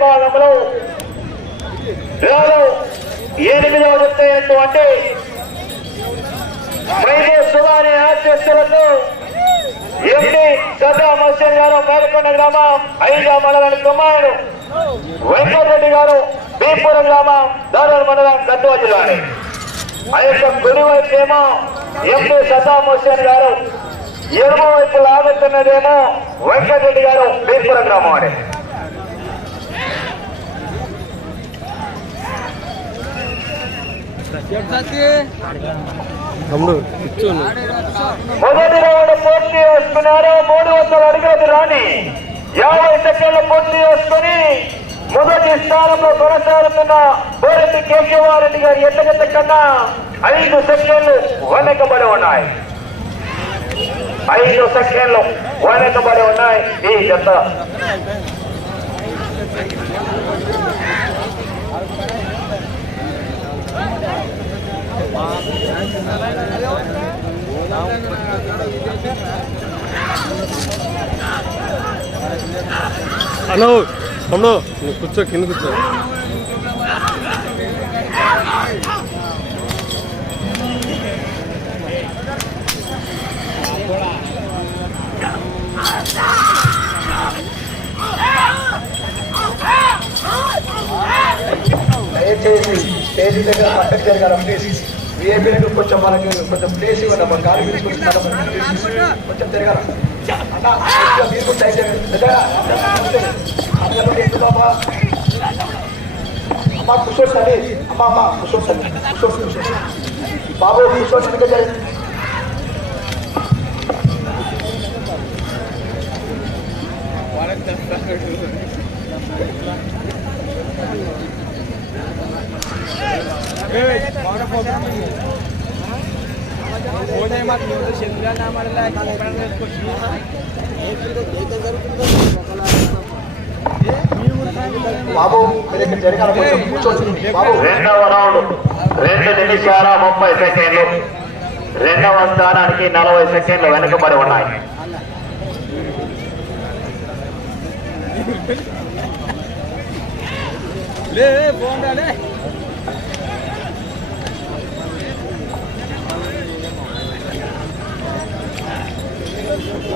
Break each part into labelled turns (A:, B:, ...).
A: విభాగంలో రాలో ఎనిమిదవ జతైనటువంటి మైదే సువారి ఆశిస్తులను ఎండి సదా మత్స్యం గారు మేరకొండ గ్రామం ఐదా మండలానికి కుమారుడు. వెంకటరెడ్డి గారు బీపురం గ్రామం దారుల మండలం గద్వాల జిల్లా ఆ యొక్క కుడి వైపు ఏమో ఎండి సదాం హుస్సేన్ గారు ఎడమ వైపు లాగుతున్నదేమో వెంకటరెడ్డి గారు బీపురం గ్రామం అని.
B: తమ్ముడు. కూర్చోను
A: మొదటి రౌండ్ పూర్తి చేసుకున్నారు? మూడు వందల అడుగులది రాని యాభై సెకండ్లు పూర్తి చేసుకుని మొదటి స్థానంలో కొనసాగుతున్న బోరెడ్డి కేశవారెడ్డి గారి ఎట్టగట్ట కన్నా ఐదు సెకండ్లు వెనకబడి ఉన్నాయి. ఐదు సెకండ్లు వెనకబడి ఉన్నాయి ఈ జత.
B: హలో తమ్ముడు నువ్వు కూర్చో కింద కూర్చో.
C: దయచేసి స్టేజ్ దగ్గర పక్కకు జరగాలి ప్లీజ్ విఐపీలకు కొంచెం మనకి కొంచెం ప్లేస్ ఇవ్వండి మన గాలి పీల్చుకుని చాలా మంది please. కొంచెం జరగాల అన్న కొంచెం మీరు కూడా సైడ్ జరగండి. పెద్దగా, అందరూ నుండి ఎక్కువ బాబా. అమ్మా కూర్చోండి తల్లి అమ్మా అమ్మా కూర్చోండి తల్లి కూర్చోండి కూర్చోండి బాబు కూర్చోండి వెనక జరగండి. బాబు మీరు ఇక్కడ జరగాలి కొంచెం కూర్చోండి. బాబు.
A: రెండవ రౌండ్. రెండు నిమిషాల ముప్పై సెకండ్లు. రెండవ స్థానానికి నలభై సెకండ్లు వెనుకబడి ఉన్నాయి.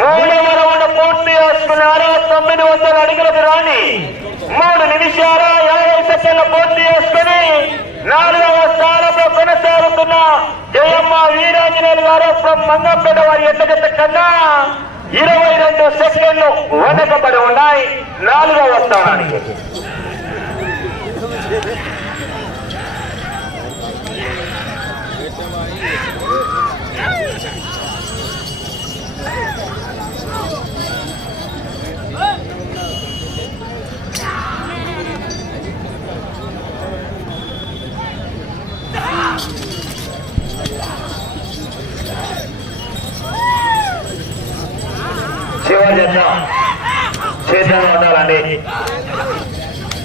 A: మూడవ రౌండ్ పూర్తి చేసుకున్నారు తొమ్మిది వందల అడుగుల రాణి. మూడు నిమిషాల యాభై సెకండ్లు పూర్తి చేసుకుని నాలుగవ స్థానంలో కొనసాగుతున్న జయమ్మ వీరాంజనేయులు గారు మంగంపేట వారి ఎట్టగట్ట కన్నా ఇరవై రెండు సెకండ్లు వెనకబడి ఉన్నాయి. నాలుగవ స్థానానికి. శివజత సిద్ధంగా ఉండాలండి.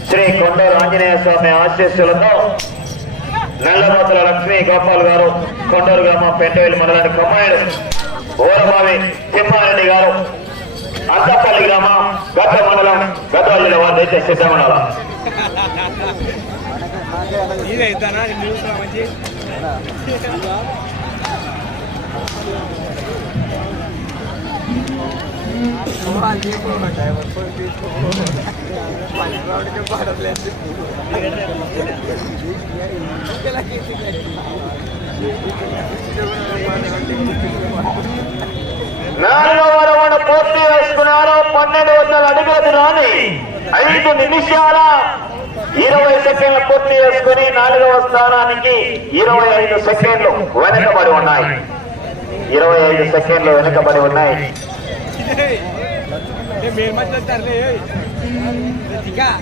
A: శ్రీ కొండూరు ఆంజనేయ స్వామి ఆశీస్సులతో నల్లమోతుల లక్ష్మీ గోపాల్ గారు కొండూరు గ్రామం పెంటవేలి మండలానికి కమ్మాయుడు ఓరమావి తిమ్మారెడ్డి గారు అంతపల్లి గ్రామం గత మండలం గద్వాల జిల్లా వారి అయితే సిద్ధంగా
D: ఇదైతానా
A: నాలుగవ రౌండ్ పూర్తి వేసుకున్నారు పన్నెండు వందల అడుగులకు రాని ఐదు నిమిషాల ఇరవై సెకండ్లు పూర్తి చేసుకుని నాలుగవ స్థానానికి ఇరవై ఐదు సెకండ్లు వెనకబడి ఉన్నాయి. ఇరవై ఐదు సెకండ్లు వెనకబడి ఉన్నాయి.
D: ini memang lancar nih ketiga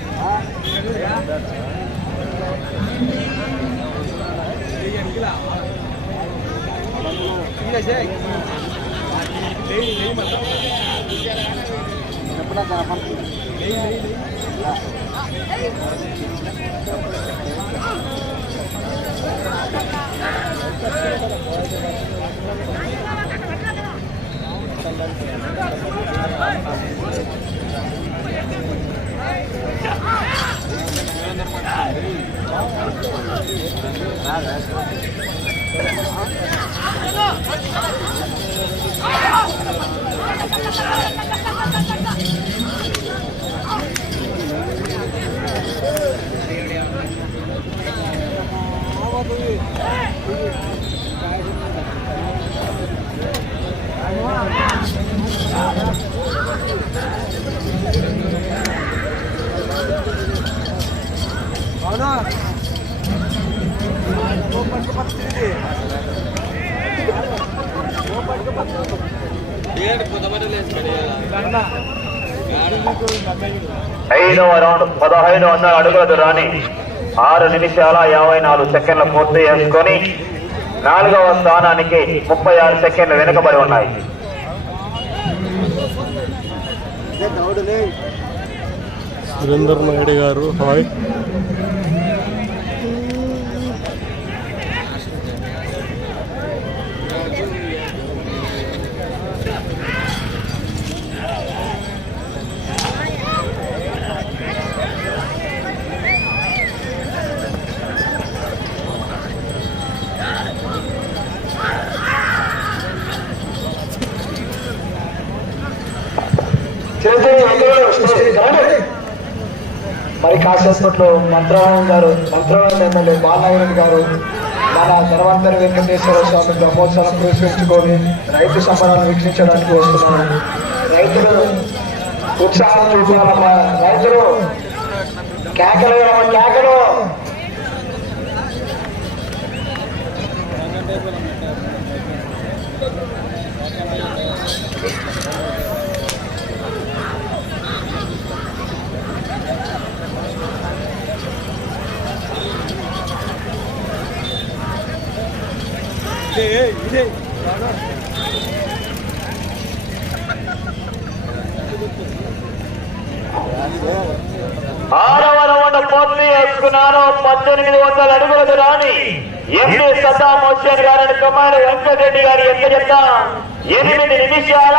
D: Thank you. はい。
A: ఐదవ రౌండ్ పదహైదు వందల అడుగుల రాని ఆరు నిమిషాల యాభై నాలుగు సెకండ్లు పూర్తి చేసుకొని నాలుగవ స్థానానికి ముప్పై ఆరు సెకండ్లు వెనుకబడి ఉన్నాయి.
B: సురేందర్ నాయుడు గారు హాయ్.
C: మరి మంత్రాలయం గారు మంత్రాలయం ఎమ్మెల్యే బాలనారాయణ గారు మన ధనవంతరి వెంకటేశ్వర స్వామి బ్రహ్మోత్సవం పురస్కరించుకొని రైతు సంబరాలు వీక్షించడానికి వస్తున్నాను రైతులు ఉత్సాహం చూపాలమ్మా రైతులు కేకలు కేకలు
A: ఆరవ రౌండ్ పూర్తి పద్దెనిమిది వందల అడుగులకు రాని ఎంపీ సద్దాం హుస్సేన్ గారిని కుమారు వెంకటరెడ్డి గారి ఎంత చెత్త ఎనిమిది నిమిషాల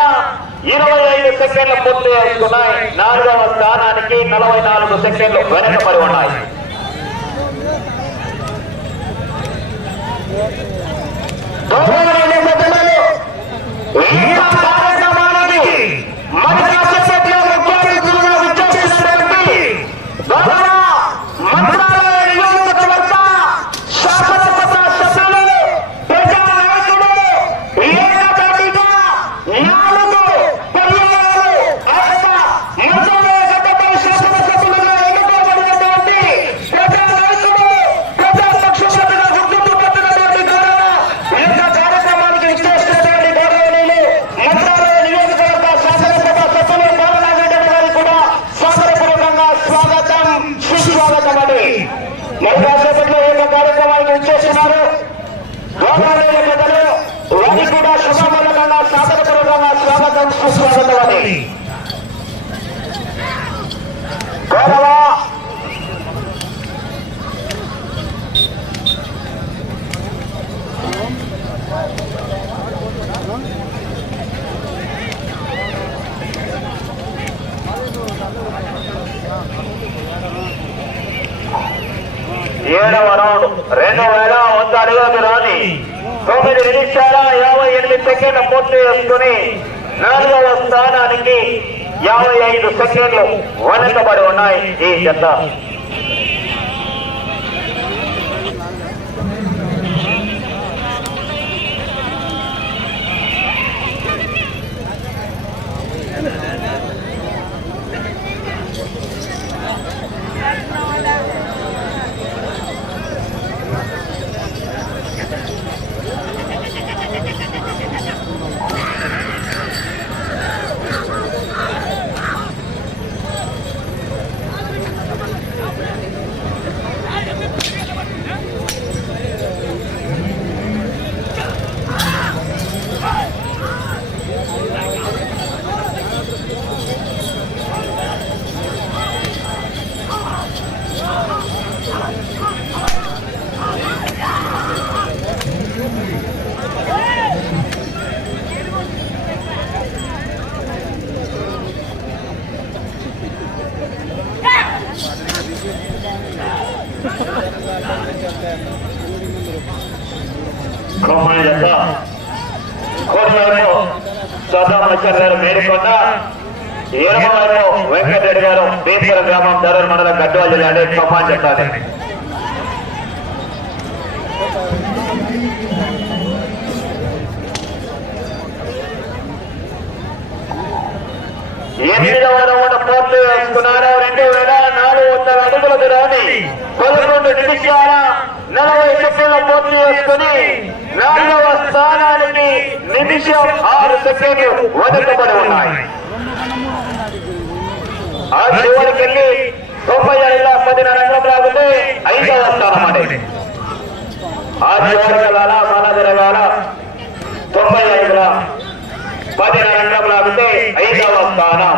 A: ఇరవై ఐదు సెకండ్లు పూర్తి చేసుకున్నాయి. నాలుగవ స్థానానికి నలభై నాలుగు సెకండ్లు వెనకబడి ఉన్నాయి. ఈ చేసుకుని నాలుగవ స్థానానికి యాభై ఐదు సెకండ్లు వెనకబడి ఉన్నాయి ఈ జత వెంకటరెడ్డి గ్రామం ధరల మండలం గడ్డవాల జిల్లా అంటే ఖమ్మం చెప్తారు. ఎనిమిదవ రౌండ్ పూర్తి చేసుకున్నారు. రెండు వేల నాలుగు వందల అడుగుల దూరాన్ని పదకొండు నిమిషాల నలభై సెకండ్లు పూర్తి చేసుకుని నాలుగవ స్థానానికి నిమిషం ఆరు సెకండ్లు వెనుకబడి ఉన్నాయి. ఆ చివరికి వెళ్ళి తొంభై ఐదు పదిన్నర రంగం రాకుంటే ఐదవ స్థానం. అనేది ఆ చివరికి వెళ్ళాలా మన జరగాల తొంభై ఐదుల పదిన్నర రంగం రాకుంటే ఐదవ స్థానం.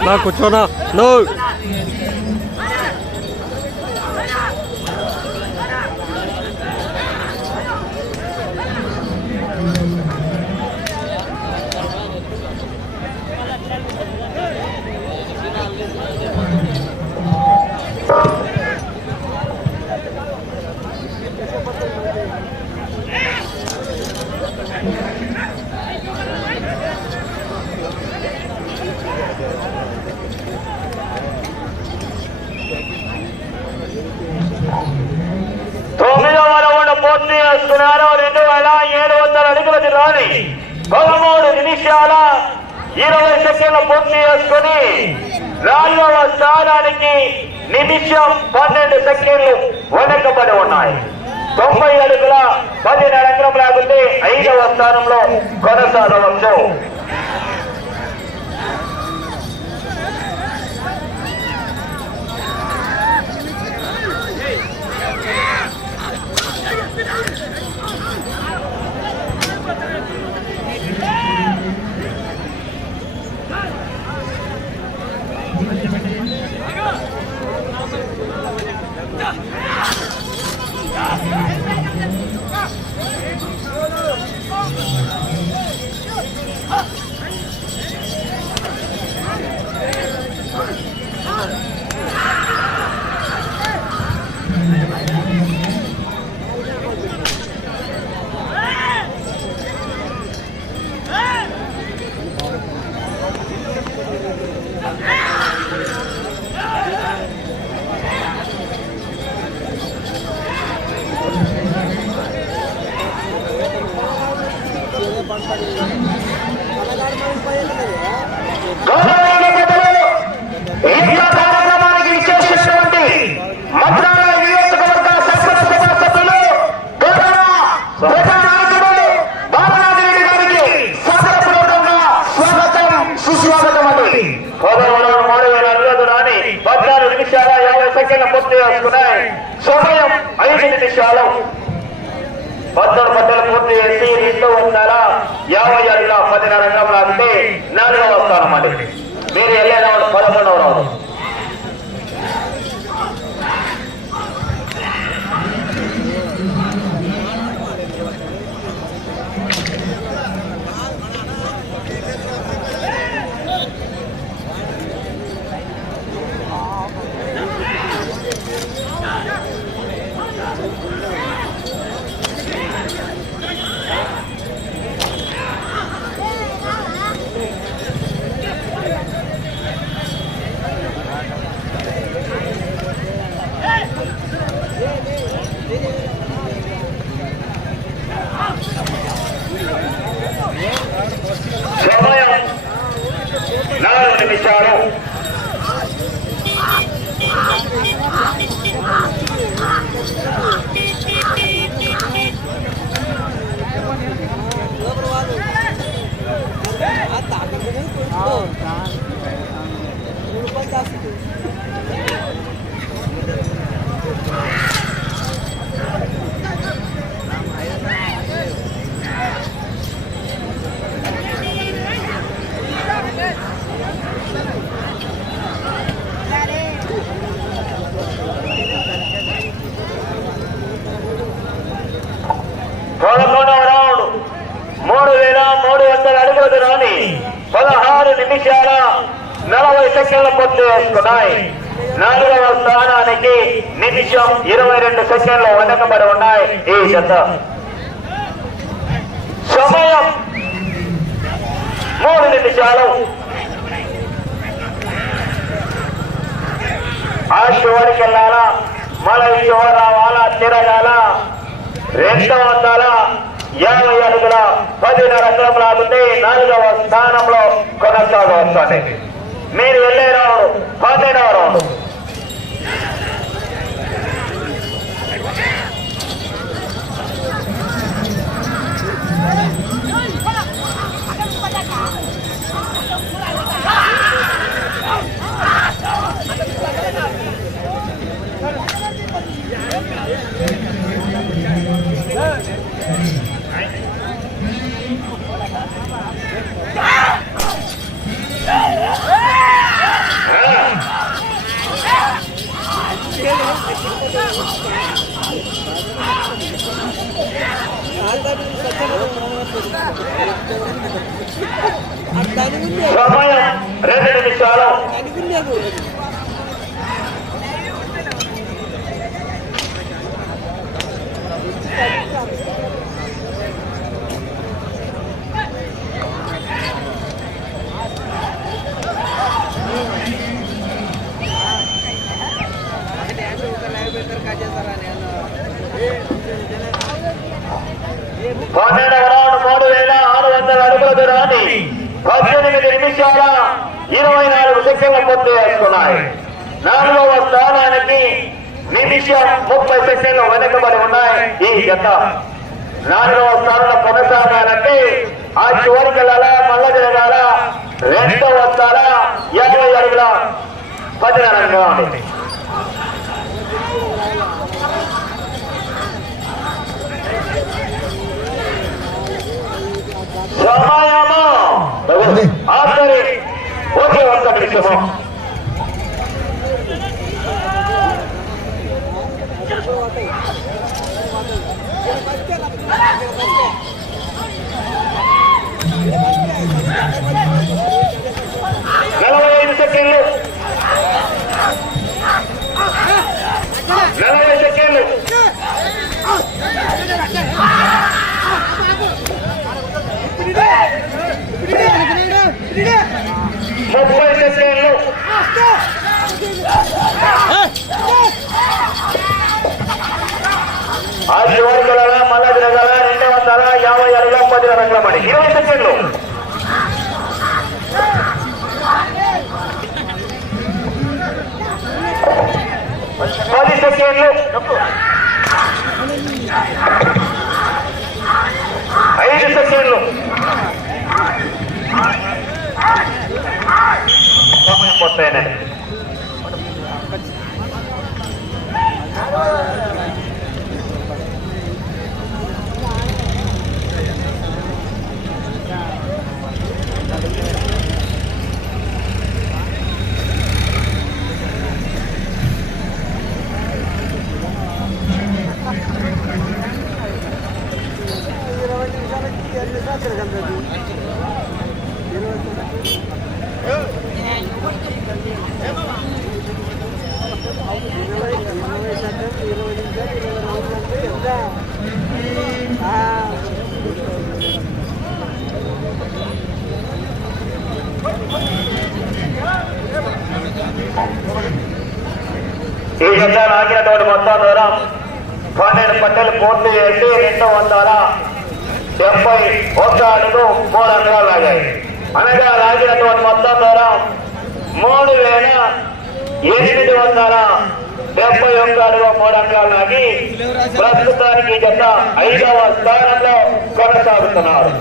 A: No, no! పూర్తి రెండు వేల ఏడు వందల అడుగుల రాని పదమూడు నిమిషాల ఇరవై సెకండ్లు పూర్తి చేసుకుని నాలుగవ స్థానానికి నిమిషం పన్నెండు సెకండ్లు వెనకబడి ఉన్నాయి. తొంభై అడుగుల పది నరంగం లేకుంటే ఐదవ స్థానంలో కొనసాగవచ్చు. పద్దెనిమిది పట్టలు పూర్తి చేసి రెండు వందల యాభై అడుగుల పదిన్నర రంగంలో అంటే నాలుగవ స్థానం అండి మీరు వెళ్ళే రౌండ్ పదకొండవ రౌండ్ సమయం నాలుగు నిమిషాలు పదకొండవ రౌండ్ మూడు వేల మూడు వందల అడుగుల దూరాన్ని పదహారు నిమిషాల నలభై సెకండ్ల పొత్తు చేసుకున్నాయి నాలుగవ స్థానానికి నిమిషం ఇరవై రెండు సెకండ్లు వెనకబడి ఉన్నాయి ఈ జత సమయం మూడు నిమిషాలు. ఆ చివరికి వెళ్ళాలా? మళ్ళీ చివర రావాలా తిరగాల? రెండవ యాభై అడుగుల పదిన్నర అంగుళం లాగితే నాలుగవ స్థానంలో కొనసాగవస్తుంది. మీరు వెళ్ళే రౌండ్ పన్నెండవ రౌండ్ సమయం రెండు నిమిషాలు పన్నెండవ మూడు వేల ఆరు వందల అడుగుల దూరాన్ని పద్దెనిమిది నిమిషాల ఇరవై నాలుగు సెకండ్ల పూర్తి చేసుకున్నాయి నాలుగవ స్థానానికి నిమిషం ముప్పై సెకండ్లు వెనకబడి ఉన్నాయి ఈ జత నాలుగవ స్థానంలో కొనసాగాలంటే ఆ చివరికి వెళ్ళాలా మల్ల జరగాల రెండవ స్థాన యాభై అడుగుల పది ఉంది. సమయము ఆఖరి ఒకే ఒక్క నిమిషము నలభై ఐదు సెకండ్లు. యాభై అడుగుల పది రంగుల మణి ఇరవై సెకండ్లు పది సెకండ్లు ఐదు సెకండ్లు సమయం ఈ గడ్డ నాకినటువంటి మొత్తం దూరం పన్నెండు పట్టెలు పూర్తి చేసి రెండు వందల డెబ్బై ఒక అడుగు మూడు అంగాలు లాగాయి. అనగా లాగినటువంటి మొత్తం దూరం మూడు వేల ఎనిమిది వందల డెబ్బై ఒక్క అడుగు మూడు అంగాలు లాగి ప్రస్తుతానికి గత జత ఐదవ స్థానంలో కొనసాగుతున్నారు.